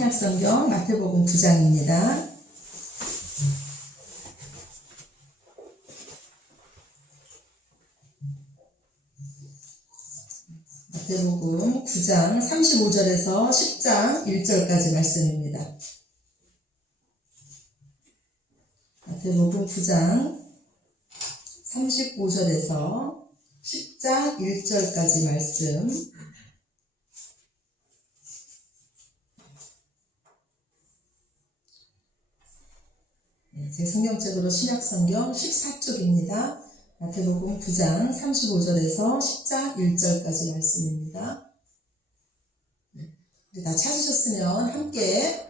신약성경 마태복음 9장입니다. 마태복음 9장 35절에서 10장 1절까지 말씀입니다. 마태복음 9장 35절에서 10장 1절까지 말씀. 제 성경책으로 신약성경 14쪽입니다. 마태복음 9장 35절에서 10장 1절까지 말씀입니다. 우리 다 찾으셨으면 함께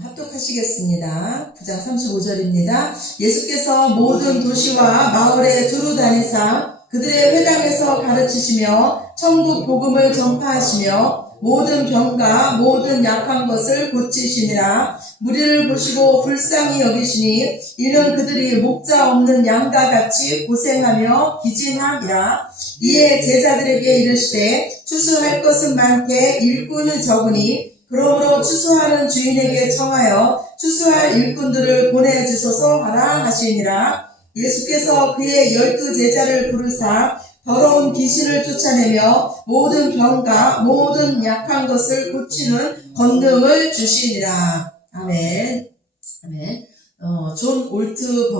합독하시겠습니다. 9장 35절입니다. 예수께서 모든 도시와 마을에 두루 다니사 그들의 회당에서 가르치시며 천국 복음을 전파하시며 모든 병과 모든 약한 것을 고치시니라. 무리를 보시고 불쌍히 여기시니 이는 그들이 목자 없는 양과 같이 고생하며 기진함이라. 이에 제자들에게 이르시되 추수할 것은 많되 일꾼은 적으니 그러므로 추수하는 주인에게 청하여 추수할 일꾼들을 보내주소서 하라 하시니라. 예수께서 그의 12 제자를 부르사 더러운 귀신을 쫓아내며 모든 병과 모든 약한 것을 고치는 권능을 주시니라. 아멘. 아멘. 존 올트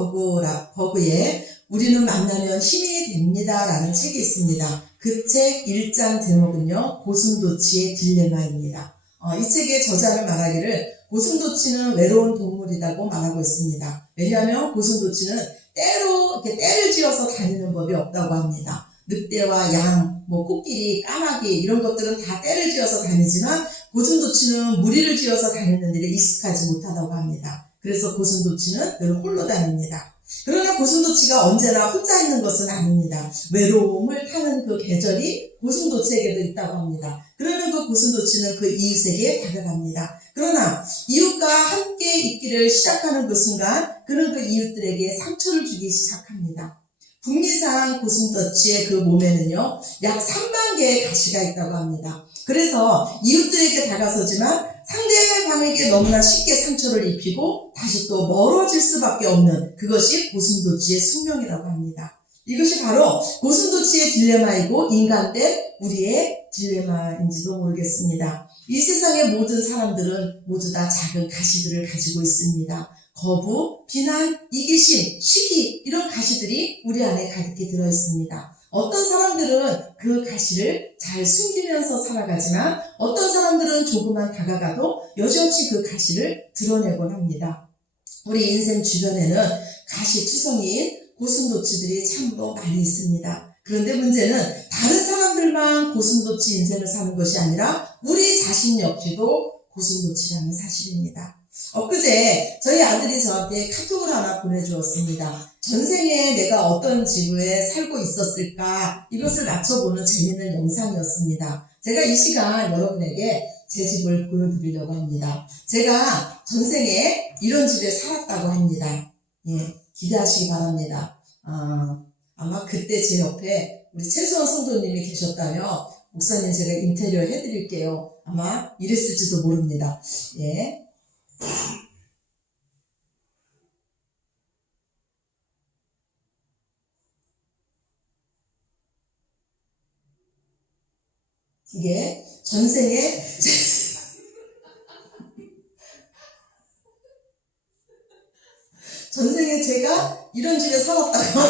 버그의 우리는 만나면 힘이 됩니다 라는 책이 있습니다. 그 책 1장 제목은요, 고슴도치의 딜레마입니다. 이 책의 저자를 말하기를 고슴도치는 외로운 동물이라고 말하고 있습니다. 왜냐하면 고슴도치는 때로 이렇게 때를 지어서 다니는 법이 없다고 합니다. 늑대와 양, 코끼리, 까마귀 이런 것들은 다 때를 지어서 다니지만 고슴도치는 무리를 지어서 다니는 일에 익숙하지 못하다고 합니다. 그래서 고슴도치는 늘 홀로 다닙니다. 그러나 고슴도치가 언제나 혼자 있는 것은 아닙니다. 외로움을 타는 그 계절이 고슴도치에게도 있다고 합니다. 그러면 그 고슴도치는 그 이웃에게 다가갑니다. 그러나 이웃과 함께 있기를 시작하는 그 순간 그는 그 이웃들에게 상처를 주기 시작합니다. 북미상 고슴도치의 그 몸에는요, 약 3만 개의 가시가 있다고 합니다. 그래서 이웃들에게 다가서지만 상대방에게 너무나 쉽게 상처를 입히고 다시 또 멀어질 수밖에 없는 그것이 고슴도치의 숙명이라고 합니다. 이것이 바로 고슴도치의 딜레마이고 인간된 우리의 딜레마인지도 모르겠습니다. 이 세상의 모든 사람들은 모두 다 작은 가시들을 가지고 있습니다. 거부, 비난, 이기심, 시기 이런 가시들이 우리 안에 가득히 들어있습니다. 어떤 사람들은 그 가시를 잘 숨기면서 살아가지만 어떤 사람들은 조금만 다가가도 여지없이 그 가시를 드러내곤 합니다. 우리 인생 주변에는 가시투성이인 고슴도치들이 참으로 많이 있습니다. 그런데 문제는 다른 사람들만 고슴도치 인생을 사는 것이 아니라 우리 자신 역시도 고슴도치라는 사실입니다. 엊그제 저희 아들이 저한테 카톡을 하나 보내주었습니다. 전생에 내가 어떤 지구에 살고 있었을까 이것을 맞춰보는 재미있는 영상이었습니다. 제가 이 시간 여러분에게 제 집을 보여드리려고 합니다. 제가 전생에 이런 집에 살았다고 합니다. 기대하시기 바랍니다. 아마 그때 제 옆에 우리 최수원 성도님이 계셨다면 목사님 제가 인테리어 해드릴게요. 아마 이랬을지도 모릅니다. 이게 전생에 전생에 제가 이런 집에 살았다고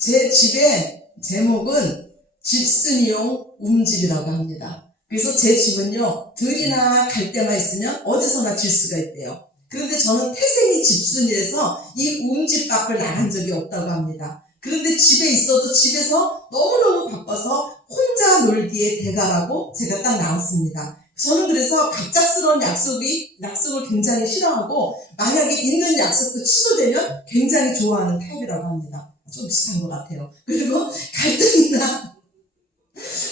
제 집의 제목은 집순이용 움집이라고 합니다. 그래서 제 집은요, 들이나 갈대만 있으면 어디서나 질 수가 있대요. 그런데 저는 태생이 집순이라서 이 움집 밖을 나간 적이 없다고 합니다. 그런데 집에 있어도 집에서 너무너무 바빠서 혼자 놀기에 대가라고 제가 딱 나왔습니다. 저는 그래서 갑작스러운 약속을 굉장히 싫어하고 만약에 있는 약속도 취소되면 굉장히 좋아하는 타입이라고 합니다. 좀 비슷한 것 같아요. 그리고 갈등이나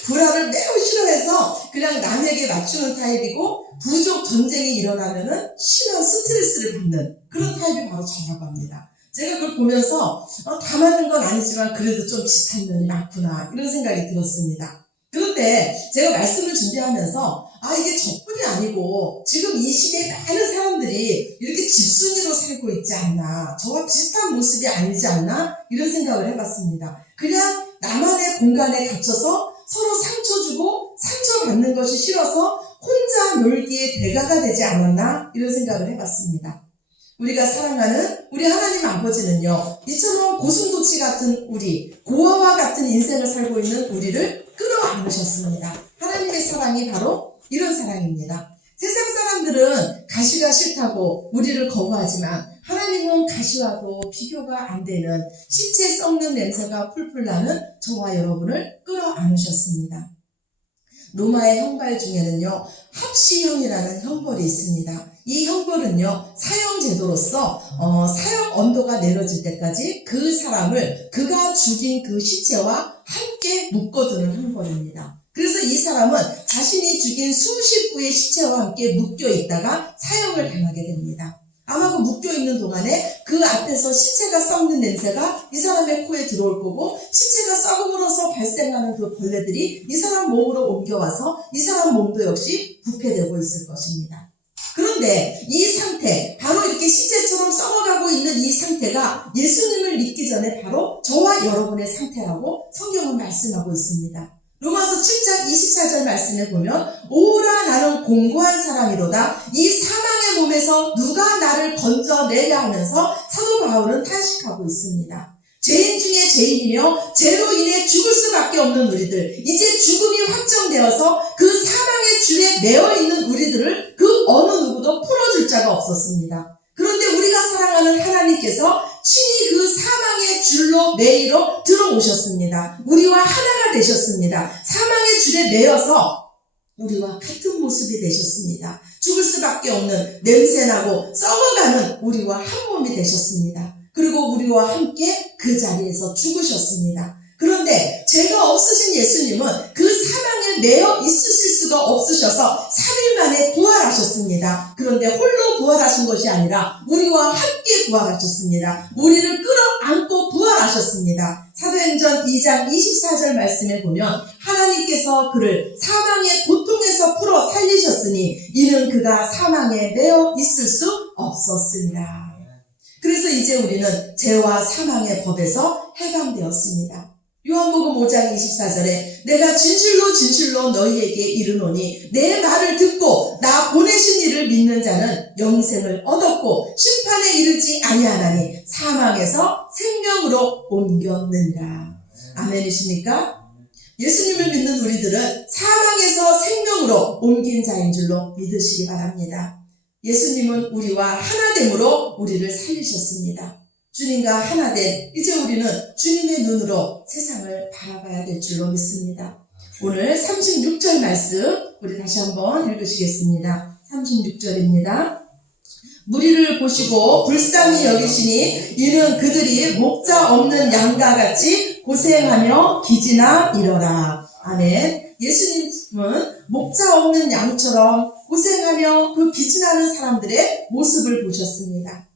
불화를 매우 싫어해서 그냥 남에게 맞추는 타입이고 부족 전쟁이 일어나면은 심한 스트레스를 받는 그런 타입이 바로 저라고 합니다. 제가 그걸 보면서 다 맞는 건 아니지만 그래도 좀 비슷한 면이 많구나 이런 생각이 들었습니다. 그런데 그런데 제가 말씀을 준비하면서 이게 저뿐이 아니고 지금 이 시대에 많은 사람들이 이렇게 집순이로 살고 있지 않나, 저와 비슷한 모습이 아니지 않나 이런 생각을 해봤습니다. 그냥 나만의 공간에 갇혀서 서로 상처 주고 상처받는 것이 싫어서 혼자 놀기에 대가가 되지 않았나 이런 생각을 해봤습니다. 우리가 사랑하는 우리 하나님 아버지는요, 이처럼 고슴도치 같은 우리, 고아와 같은 인생을 살고 있는 우리를 끌어안으셨습니다. 하나님의 사랑이 바로 이런 사랑입니다. 세상 사람들은 가시가 싫다고 우리를 거부하지만 하나님은 가시와도 비교가 안 되는 시체 썩는 냄새가 풀풀 나는 저와 여러분을 끌어안으셨습니다. 로마의 형벌 중에는요, 합시형이라는 형벌이 있습니다. 이 형벌은요, 사형 제도로서 사형 언도가 내려질 때까지 그 사람을 그가 죽인 그 시체와 함께 묶어두는 형벌입니다. 그래서 이 사람은 자신이 죽인 수십 구의 시체와 함께 묶여 있다가 사형을 당하게 됩니다. 아마 그 묶여있는 동안에 그 앞에서 시체가 썩는 냄새가 이 사람의 코에 들어올 거고, 시체가 썩음으로써 발생하는 그 벌레들이 이 사람 몸으로 옮겨와서 이 사람 몸도 역시 부패되고 있을 것입니다. 그런데 이 상태, 바로 이렇게 시체처럼 썩어가고 있는 이 상태가 예수님을 믿기 전에 바로 저와 여러분의 상태라고 성경은 말씀하고 있습니다. 로마서 7장 24절 말씀에 보면, 오라 나는 공고한 사람이로다 이 사망의 몸에서 누가 나를 건져내려 하면서 사도 바울은 탄식하고 있습니다. 죄인 중에 죄인이며 죄로 인해 죽을 수밖에 없는 우리들, 이제 죽음이 확정되어서 그 사망의 줄에 매어있는 우리들을 그 어느 누구도 풀어줄 자가 없었습니다. 그런데 우리가 사랑하는 하나님께서 친히 그 사망의 줄로 매이러 들어오셨습니다. 우리와 하나가 되셨습니다. 사망의 줄에 매여서 우리와 같은 모습이 되셨습니다. 죽을 수밖에 없는 냄새나고 썩어가는 우리와 한 몸이 되셨습니다. 그리고 우리와 함께 그 자리에서 죽으셨습니다. 그런데 죄가 없으신 예수님은 그 사망에 매여 있으실 수가 없으셔서 3일 만에 부활하셨습니다. 그런데 홀로 부활하신 것이 아니라 우리와 함께 부활하셨습니다. 우리를 끌어안고 부활하셨습니다. 사도행전 2장 24절 말씀에 보면, 하나님께서 그를 사망의 고통에서 풀어 살리셨으니 이는 그가 사망에 매여 있을 수 없었습니다. 그래서 이제 우리는 죄와 사망의 법에서 해방되었습니다. 요한복음 5장 24절에 내가 진실로 너희에게 이르노니 내 말을 듣고 나 보내신 이를 믿는 자는 영생을 얻었고 심판에 이르지 아니하나니 사망에서 생명으로 옮겼느니라. 아멘이십니까? 예수님을 믿는 우리들은 사망에서 생명으로 옮긴 자인 줄로 믿으시기 바랍니다. 예수님은 우리와 하나됨으로 우리를 살리셨습니다. 주님과 하나된 이제 우리는 주님의 눈으로 세상을 바라봐야 될 줄로 믿습니다. 오늘 36절 말씀 우리 다시 한번 읽으시겠습니다. 36절입니다. 무리를 보시고 불쌍히 여기시니 이는 그들이 목자 없는 양과 같이 고생하며 기지나 이러라. 아멘. 예수님은 목자 없는 양처럼 고생하며 그 기진하는 사람들의 모습을 보셨습니다.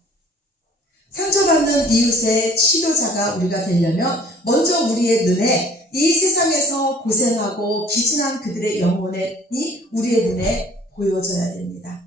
상처받는 이웃의 치료자가 우리가 되려면 먼저 우리의 눈에 이 세상에서 고생하고 기진한 그들의 영혼이 우리의 눈에 보여져야 됩니다.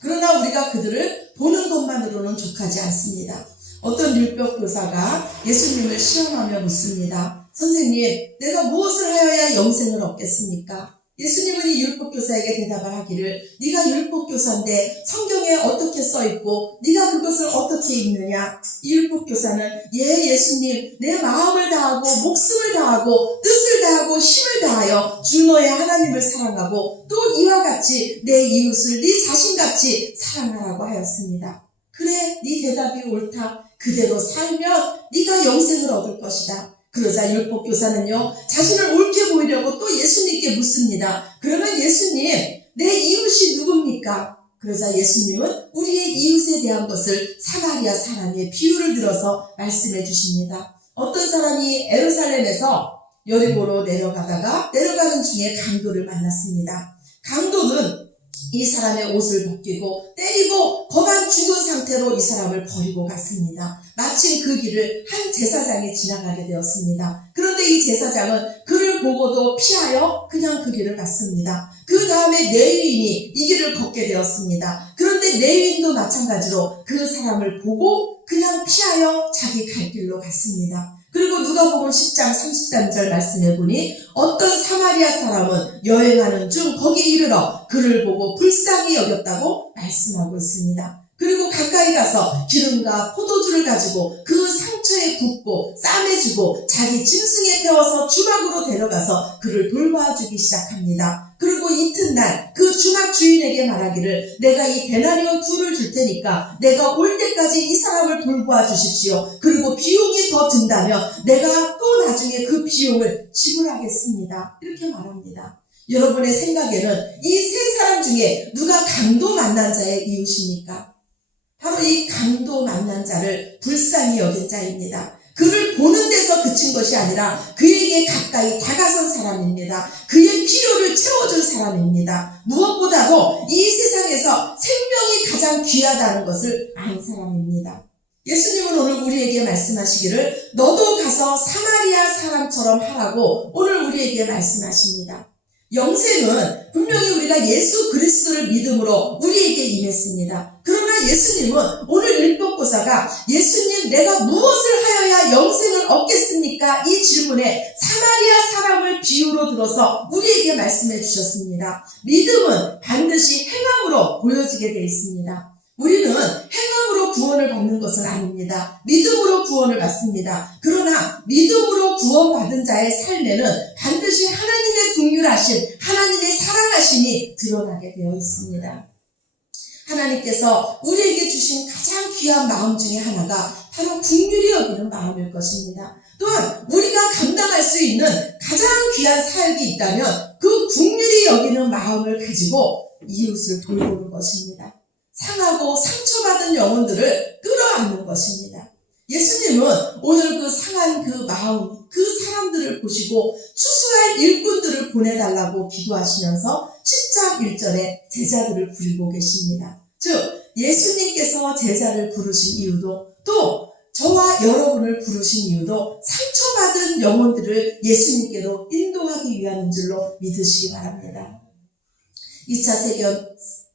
그러나 우리가 그들을 보는 것만으로는 족하지 않습니다. 어떤 율법교사가 예수님을 시험하며 묻습니다. 선생님, 내가 무엇을 하여야 영생을 얻겠습니까? 예수님은 이 율법교사에게 대답을 하기를, 네가 율법교사인데 성경에 어떻게 써있고 네가 그것을 어떻게 읽느냐? 이 율법교사는 예수님, 내 마음을 다하고 목숨을 다하고 뜻을 다하고 힘을 다하여 주 너의 하나님을 사랑하고 또 이와 같이 내 이웃을 네 자신같이 사랑하라고 하였습니다. 그래, 네 대답이 옳다. 그대로 살면 네가 영생을 얻을 것이다. 그러자 율법교사는요, 자신을 옳게 보이려고 또 예수님께 묻습니다. 그러면 예수님, 내 이웃이 누굽니까? 그러자 예수님은 우리의 이웃에 대한 것을 사마리아 사람의 비유를 들어서 말씀해 주십니다. 어떤 사람이 예루살렘에서 여리고로 내려가는 중에 강도를 만났습니다. 강도는 이 사람의 옷을 벗기고 때리고 거반 죽은 상태로 이 사람을 버리고 갔습니다. 마침 그 길을 한 제사장이 지나가게 되었습니다. 그런데 이 제사장은 그를 그를 보고도 피하여 그냥 그 길을 갔습니다. 그 다음에 레위인이 이 길을 걷게 되었습니다. 그런데 레위인도 마찬가지로 그 사람을 보고 그냥 피하여 자기 갈 길로 갔습니다. 그리고 누가복음 10장 33절 말씀해 보니 어떤 사마리아 사람은 여행하는 중 거기 이르러 그를 보고 불쌍히 여겼다고 말씀하고 있습니다. 그리고 가까이 가서 기름과 포도주를 가지고 그 상처에 붓고 싸매주고 자기 짐승에 태워서 주막으로 데려가서 그를 돌봐주기 시작합니다. 그리고 이튿날 그 주막 주인에게 말하기를 내가 이 데나리온 둘을 줄 테니까 내가 올 때까지 이 사람을 돌보아 주십시오. 그리고 비용이 더 든다면 내가 또 나중에 그 비용을 지불하겠습니다. 이렇게 말합니다. 여러분의 생각에는 이 세 사람 중에 누가 강도 만난 자의 이웃입니까? 바로 이 강도 만난 자를 불쌍히 여긴 자입니다. 그를 보는 데서 그친 것이 아니라 그에게 가까이 다가선 사람입니다. 그의 필요를 채워준 사람입니다. 무엇보다도 이 세상에서 생명이 가장 귀하다는 것을 안 사람입니다. 예수님은 오늘 우리에게 말씀하시기를 너도 가서 사마리아 사람처럼 하라고 오늘 우리에게 말씀하십니다. 영생은 분명히 우리가 예수 그리스도를 믿음으로 우리에게 임했습니다. 그러나 예수님은 오늘 율법고사가 예수님 내가 무엇을 하여야 영생을 얻겠습니까? 이 질문에 사마리아 사람을 비유로 들어서 우리에게 말씀해 주셨습니다. 믿음은 반드시 행함으로 보여지게 되어 있습니다. 우리는 행함으로 구원을 받는 것은 아닙니다. 믿음으로 구원을 받습니다. 그러나 믿음으로 구원받은 자의 삶에는 반드시 하나님의 긍휼하심, 하나님의 사랑하심이 드러나게 되어 있습니다. 하나님께서 우리에게 주신 가장 귀한 마음 중에 하나가 바로 긍휼히 여기는 마음일 것입니다. 또한 우리가 감당할 수 있는 가장 귀한 사역이 있다면 그 긍휼히 여기는 마음을 가지고 이웃을 돌보는 것입니다. 상하고 상처받은 영혼들을 끌어안는 것입니다. 예수님은 오늘 그 상한 그 마음, 그 사람들을 보시고 추수할 일꾼들을 보내달라고 기도하시면서 10장 1절에 제자들을 부리고 계십니다. 즉 예수님께서 제자를 부르신 이유도 또 저와 여러분을 부르신 이유도 상처받은 영혼들을 예수님께로 인도하기 위함인 줄로 믿으시기 바랍니다.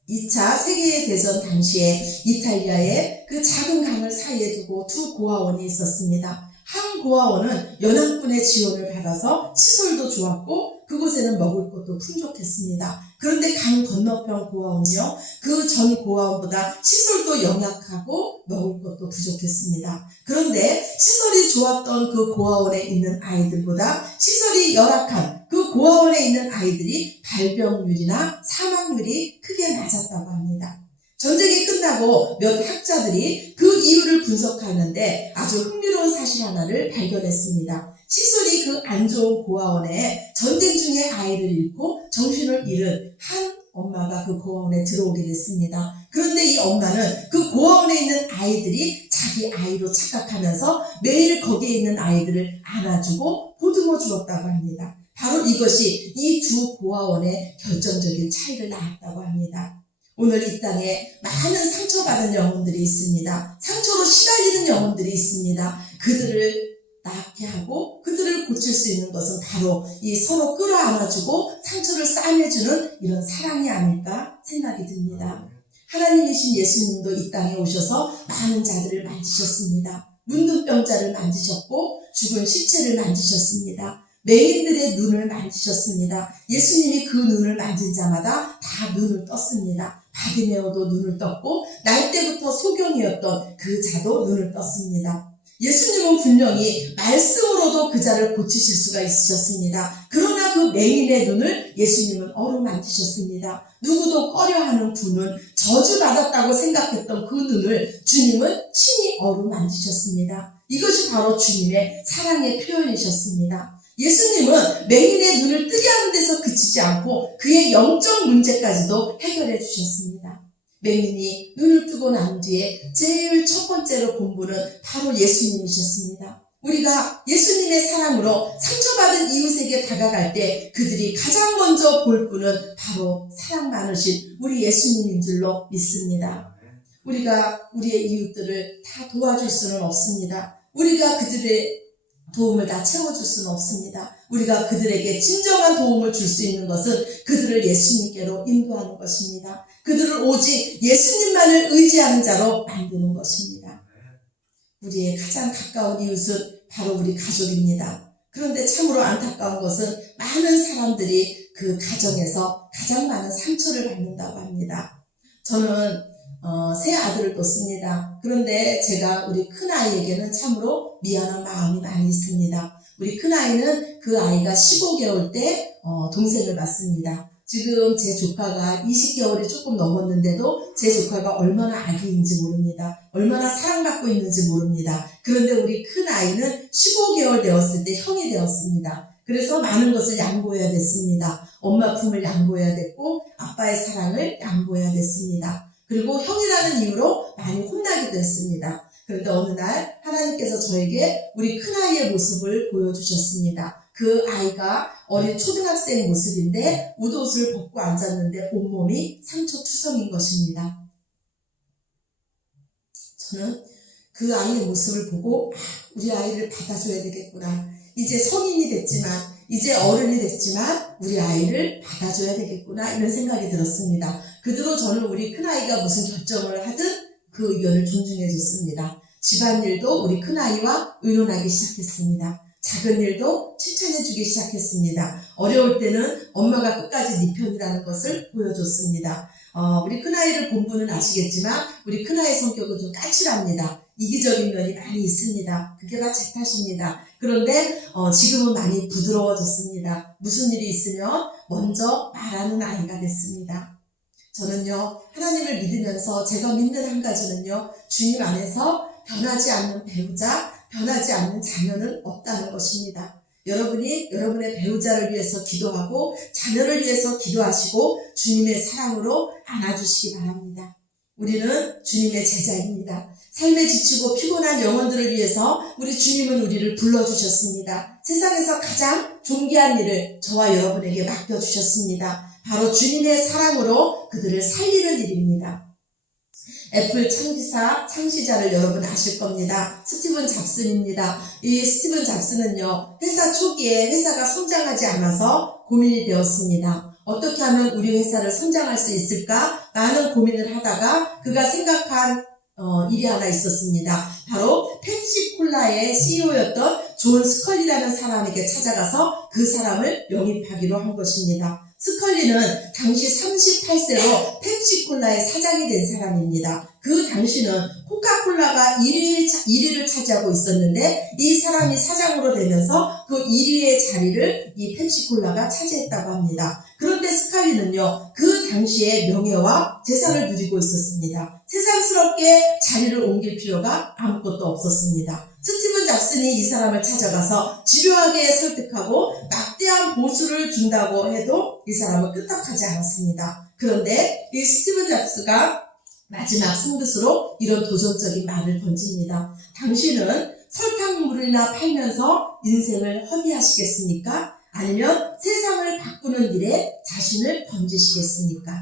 2차 세계대전 당시에 이탈리아에 그 작은 강을 사이에 두고 두 고아원이 있었습니다. 한 고아원은 연합군의 지원을 받아서 시설도 좋았고 그곳에는 먹을 것도 풍족했습니다. 그런데 강 건너편 고아원이요, 그 전 고아원보다 시설도 연약하고 먹을 것도 부족했습니다. 그런데 시설이 좋았던 그 고아원에 있는 아이들보다 시설이 열악한 그 고아원에 있는 아이들이 발병률이나 사망률이 크게 낮았다고 합니다. 전쟁이 끝나고 몇 학자들이 그 이유를 분석하는데 아주 흥미로운 사실 하나를 발견했습니다. 시설이 그 안 좋은 고아원에 전쟁 중에 아이를 잃고 정신을 잃은 한 엄마가 그 고아원에 들어오게 됐습니다. 그런데 이 엄마는 그 고아원에 있는 아이들이 자기 아이로 착각하면서 매일 거기에 있는 아이들을 안아주고 보듬어 주었다고 합니다. 바로 이것이 이 두 고아원의 결정적인 차이를 낳았다고 합니다. 오늘 이 땅에 많은 상처받은 영혼들이 있습니다. 상처로 시달리는 영혼들이 있습니다. 그들을 낫게 하고 그들을 고칠 수 있는 것은 바로 이 서로 끌어안아주고 상처를 싸매주는 이런 사랑이 아닐까 생각이 듭니다. 하나님이신 예수님도 이 땅에 오셔서 많은 자들을 만지셨습니다. 문둥병자를 만지셨고 죽은 시체를 만지셨습니다. 맹인들의 눈을 만지셨습니다. 예수님이 그 눈을 만진 자마다 다 눈을 떴습니다. 바디메오도 눈을 떴고 날 때부터 소경이었던 그 자도 눈을 떴습니다. 예수님은 분명히 말씀으로도 그 자를 고치실 수가 있으셨습니다. 그러나 그 맹인의 눈을 예수님은 어루만지셨습니다. 누구도 꺼려하는 그 눈, 저주받았다고 생각했던 그 눈을 주님은 친히 어루만지셨습니다. 이것이 바로 주님의 사랑의 표현이셨습니다. 예수님은 맹인의 눈을 뜨게 하는 데서 그치지 않고 그의 영적 문제까지도 해결해 주셨습니다. 맹인이 눈을 뜨고 난 뒤에 제일 첫 번째로 본 분은 바로 예수님이셨습니다. 우리가 예수님의 사랑으로 상처받은 이웃에게 다가갈 때 그들이 가장 먼저 볼 분은 바로 사랑 많으신 우리 예수님인 줄로 믿습니다. 우리가 우리의 이웃들을 다 도와줄 수는 없습니다. 우리가 그들의 도움을 다 채워줄 수는 없습니다. 우리가 그들에게 진정한 도움을 줄 수 있는 것은 그들을 예수님께로 인도하는 것입니다. 그들을 오직 예수님만을 의지하는 자로 만드는 것입니다. 우리의 가장 가까운 이웃은 바로 우리 가족입니다. 그런데 참으로 안타까운 것은 많은 사람들이 그 가정에서 가장 많은 상처를 받는다고 합니다. 저는 세 아들을 뒀습니다. 그런데 제가 우리 큰아이에게는 참으로 미안한 마음이 많이 있습니다. 우리 큰아이는 그 아이가 15개월 때 동생을 낳습니다. 지금 제 조카가 20개월이 조금 넘었는데도 제 조카가 얼마나 아기인지 모릅니다. 얼마나 사랑받고 있는지 모릅니다. 그런데 우리 큰아이는 15개월 되었을 때 형이 되었습니다. 그래서 많은 것을 양보해야 됐습니다. 엄마 품을 양보해야 됐고 아빠의 사랑을 양보해야 됐습니다. 그리고 형이라는 이유로 많이 혼나기도 했습니다. 그런데 어느 날 하나님께서 저에게 우리 큰아이의 모습을 보여주셨습니다. 그 아이가 어린 초등학생 모습인데 웃옷을 벗고 앉았는데 온몸이 상처투성인 것입니다. 저는 그 아이의 모습을 보고 우리 아이를 받아줘야 되겠구나. 이제 성인이 됐지만 이제 어른이 됐지만 우리 아이를 받아줘야 되겠구나 이런 생각이 들었습니다. 그 뒤로 저는 우리 큰아이가 무슨 결정을 하든 그 의견을 존중해 줬습니다. 집안일도 우리 큰아이와 의논하기 시작했습니다. 작은 일도 칭찬해주기 시작했습니다. 어려울 때는 엄마가 끝까지 네 편이라는 것을 보여줬습니다. 우리 큰아이를 본 분은 아시겠지만 우리 큰아이 성격은 좀 까칠합니다. 이기적인 면이 많이 있습니다. 그게 다 제 탓입니다. 그런데 지금은 많이 부드러워졌습니다. 무슨 일이 있으면 먼저 말하는 아이가 됐습니다. 저는요 하나님을 믿으면서 제가 믿는 한 가지는요 주님 안에서 변하지 않는 배우자, 변하지 않는 자녀는 없다는 것입니다. 여러분이 여러분의 배우자를 위해서 기도하고 자녀를 위해서 기도하시고 주님의 사랑으로 안아주시기 바랍니다. 우리는 주님의 제자입니다. 삶에 지치고 피곤한 영혼들을 위해서 우리 주님은 우리를 불러주셨습니다. 세상에서 가장 존귀한 일을 저와 여러분에게 맡겨주셨습니다. 바로 주님의 사랑으로 그들을 살리는 일입니다. 애플 창시자를 여러분 아실 겁니다. 스티븐 잡슨입니다. 이 스티븐 잡슨은요, 회사 초기에 회사가 성장하지 않아서 고민이 되었습니다. 어떻게 하면 우리 회사를 성장할 수 있을까? 많은 고민을 하다가 그가 생각한 일이 하나 있었습니다. 바로 펩시콜라의 CEO였던 존 스컬리라는 사람에게 찾아가서 그 사람을 영입하기로 한 것입니다. 스컬리는 당시 38세로 펩시콜라의 사장이 된 사람입니다. 그 당시는 코카콜라가 1위를 차지하고 있었는데 이 사람이 사장으로 되면서 그 1위의 자리를 이 펩시콜라가 차지했다고 합니다. 그런데 스칼리는요, 그 당시에 명예와 재산을 누리고 있었습니다. 세상스럽게 자리를 옮길 필요가 아무것도 없었습니다. 스티븐 잡슨이 이 사람을 찾아가서 집요하게 설득하고 막대한 보수를 준다고 해도 이 사람은 끄떡하지 않았습니다. 그런데 이 스티븐 잡스가 마지막 승부수로 이런 도전적인 말을 던집니다. 당신은 설탕물이나 팔면서 인생을 허비하시겠습니까? 아니면 세상을 바꾸는 일에 자신을 던지시겠습니까?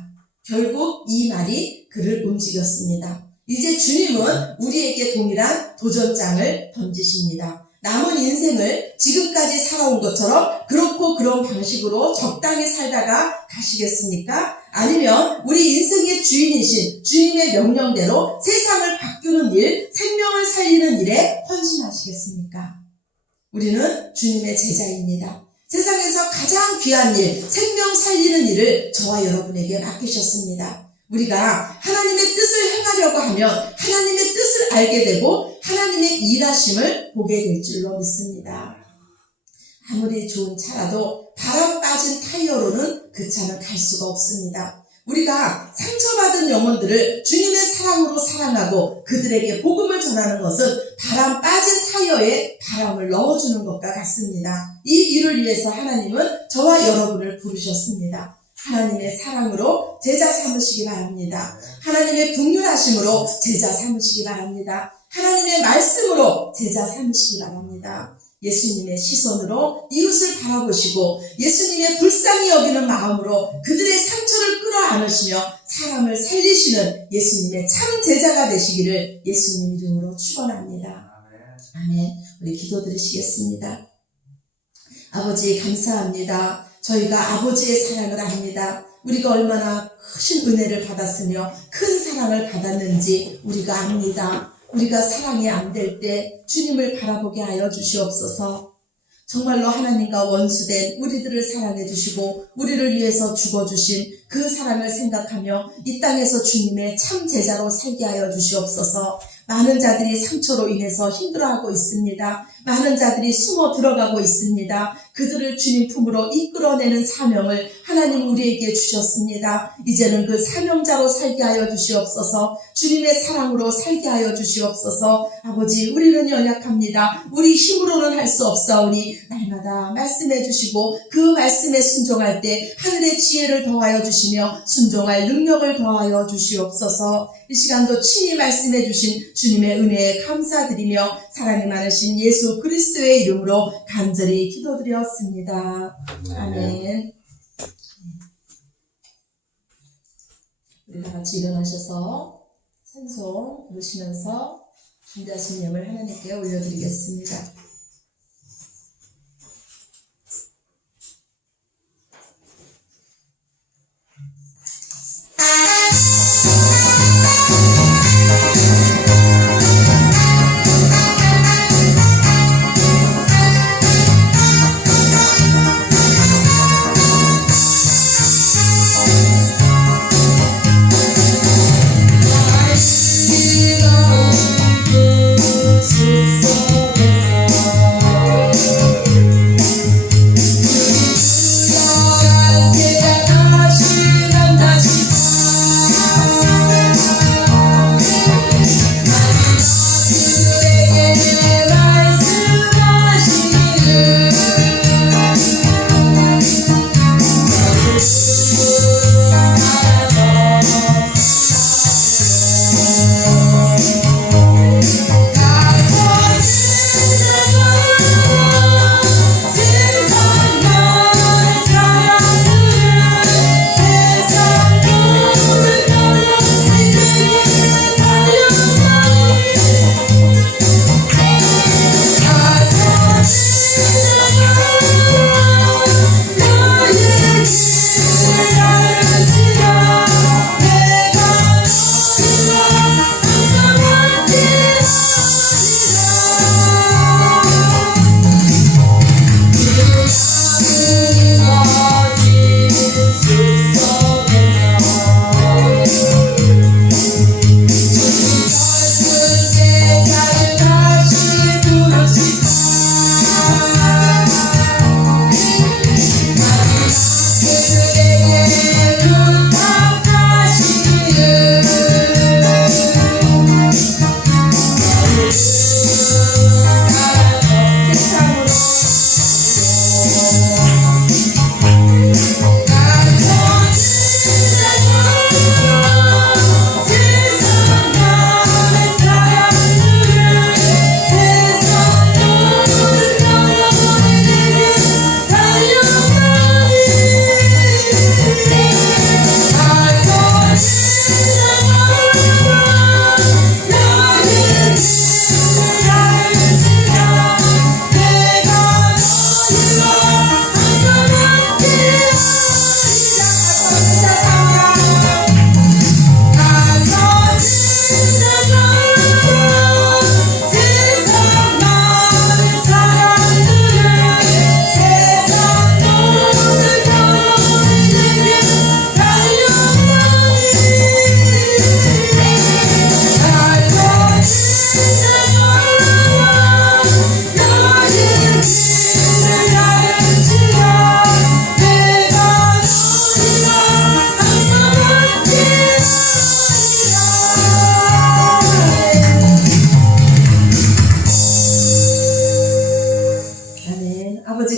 결국 이 말이 그를 움직였습니다. 이제 주님은 우리에게 동일한 도전장을 던지십니다. 남은 인생을 지금까지 살아온 것처럼 그렇고 그런 방식으로 적당히 살다가 가시겠습니까? 아니면 우리 인생의 주인이신 주님의 명령대로 세상을 바꾸는 일, 생명을 살리는 일에 헌신하시겠습니까? 우리는 주님의 제자입니다. 세상에서 가장 귀한 일, 생명 살리는 일을 저와 여러분에게 맡기셨습니다. 우리가 하나님의 뜻을 행하려고 하면 하나님의 뜻을 알게 되고 하나님의 일하심을 보게 될 줄로 믿습니다. 아무리 좋은 차라도 바람 빠진 타이어로는 그 차는 갈 수가 없습니다. 우리가 상처받은 영혼들을 주님의 사랑으로 사랑하고 그들에게 복음을 전하는 것은 바람 빠진 타이어에 바람을 넣어주는 것과 같습니다. 이 일을 위해서 하나님은 저와 여러분을 부르셨습니다. 하나님의 사랑으로 제자 삼으시기 바랍니다. 하나님의 긍휼하심으로 제자 삼으시기 바랍니다. 하나님의 말씀으로 제자 삼으시기 바랍니다. 예수님의 시선으로 이웃을 바라보시고 예수님의 불쌍히 여기는 마음으로 그들의 상처를 끌어안으시며 사람을 살리시는 예수님의 참 제자가 되시기를 예수님 이름으로 축원합니다. 아멘. 우리 기도드리시겠습니다. 아버지 감사합니다. 저희가 아버지의 사랑을 압니다. 우리가 얼마나 큰 은혜를 받았으며 큰 사랑을 받았는지 우리가 압니다. 우리가 사랑이 안 될 때 주님을 바라보게 하여 주시옵소서. 정말로 하나님과 원수된 우리들을 사랑해 주시고 우리를 위해서 죽어주신 그 사랑을 생각하며 이 땅에서 주님의 참 제자로 살게 하여 주시옵소서. 많은 자들이 상처로 인해서 힘들어하고 있습니다. 많은 자들이 숨어 들어가고 있습니다. 그들을 주님 품으로 이끌어내는 사명을 하나님 우리에게 주셨습니다. 이제는 그 사명자로 살게 하여 주시옵소서. 주님의 사랑으로 살게 하여 주시옵소서. 아버지, 우리는 연약합니다. 우리 힘으로는 할 수 없사오니 날마다 말씀해 주시고 그 말씀에 순종할 때 하늘의 지혜를 더하여 주시며 순종할 능력을 더하여 주시옵소서. 이 시간도 친히 말씀해 주신 주님의 은혜에 감사드리며 사랑이 많으신 예수 그리스도의 이름으로 간절히 기도드렸습니다. 아멘. 우리 다 같이 일어나셔서 찬송 부르시면서 준비하신 예물 하나님께 올려드리겠습니다.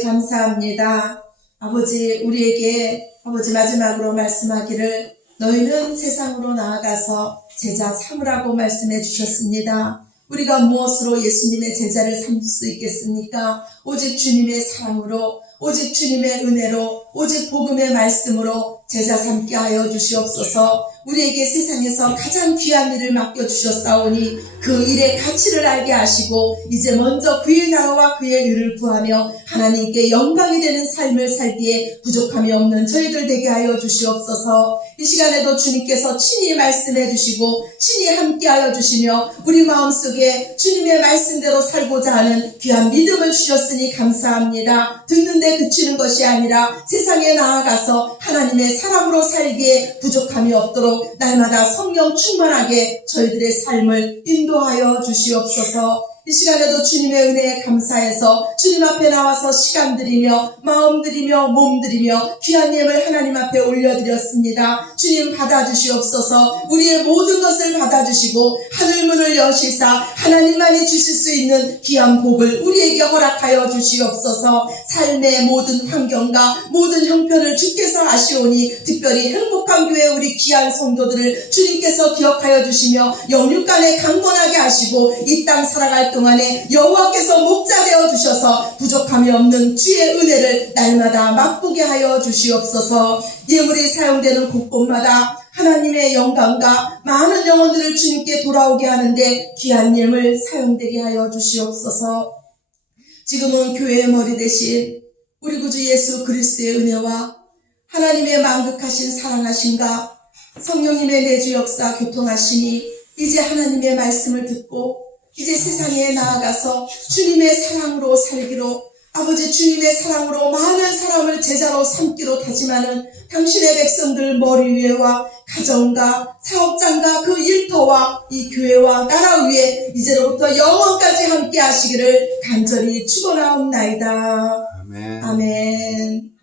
감사합니다. 아버지, 우리에게 아버지 마지막으로 말씀하기를 너희는 세상으로 나아가서 제자 삼으라고 말씀해 주셨습니다. 우리가 무엇으로 예수님의 제자를 삼을 수 있겠습니까? 오직 주님의 사랑으로, 오직 주님의 은혜로, 오직 복음의 말씀으로 제자 삼게 하여 주시옵소서. 우리에게 세상에서 가장 귀한 일을 맡겨주셨사오니 그 일의 가치를 알게 하시고 이제 먼저 그의 나라와 그의 의를 구하며 하나님께 영광이 되는 삶을 살기에 부족함이 없는 저희들 되게 하여 주시옵소서. 이 시간에도 주님께서 친히 말씀해 주시고 친히 함께하여 주시며 우리 마음속에 주님의 말씀대로 살고자 하는 귀한 믿음을 주셨으니 감사합니다. 듣는데 그치는 것이 아니라 세상에 나아가서 하나님의 사람으로 살기에 부족함이 없도록 날마다 성령 충만하게 저희들의 삶을 인도하여 주시옵소서. 이 시간에도 주님의 은혜에 감사해서 주님 앞에 나와서 시간 드리며 마음 드리며 몸 드리며 귀한 예물 하나님 앞에 올려드렸습니다. 주님 받아주시옵소서. 우리의 모든 것을 받아주시고 하늘문을 여시사 하나님만이 주실 수 있는 귀한 복을 우리에게 허락하여 주시옵소서. 삶의 모든 환경과 모든 형편을 주께서 아시오니 특별히 행복한 교회 우리 귀한 성도들을 주님께서 기억하여 주시며 영육간에 강건하게 하시고 이 땅 살아갈 동안에 여호와께서 목자 되어 주셔서 부족함이 없는 주의 은혜를 날마다 맛보게 하여 주시옵소서. 예물이 사용되는 곳곳마다 하나님의 영광과 많은 영혼들을 주님께 돌아오게 하는데 귀한 예물 사용되게 하여 주시옵소서. 지금은 교회의 머리 대신 우리 구주 예수 그리스도의 은혜와 하나님의 만극하신 사랑하심과 성령님의 내주 역사 교통하심이 이제 하나님의 말씀을 듣고 이제 세상에 나아가서 주님의 사랑으로 살기로 아버지 주님의 사랑으로 많은 사람을 제자로 삼기로 다짐하는 당신의 백성들 머리 위에와 가정과 사업장과 그 일터와 이 교회와 나라 위에 이제로부터 영원까지 함께 하시기를 간절히 축원하옵나이다. 아멘. 아멘.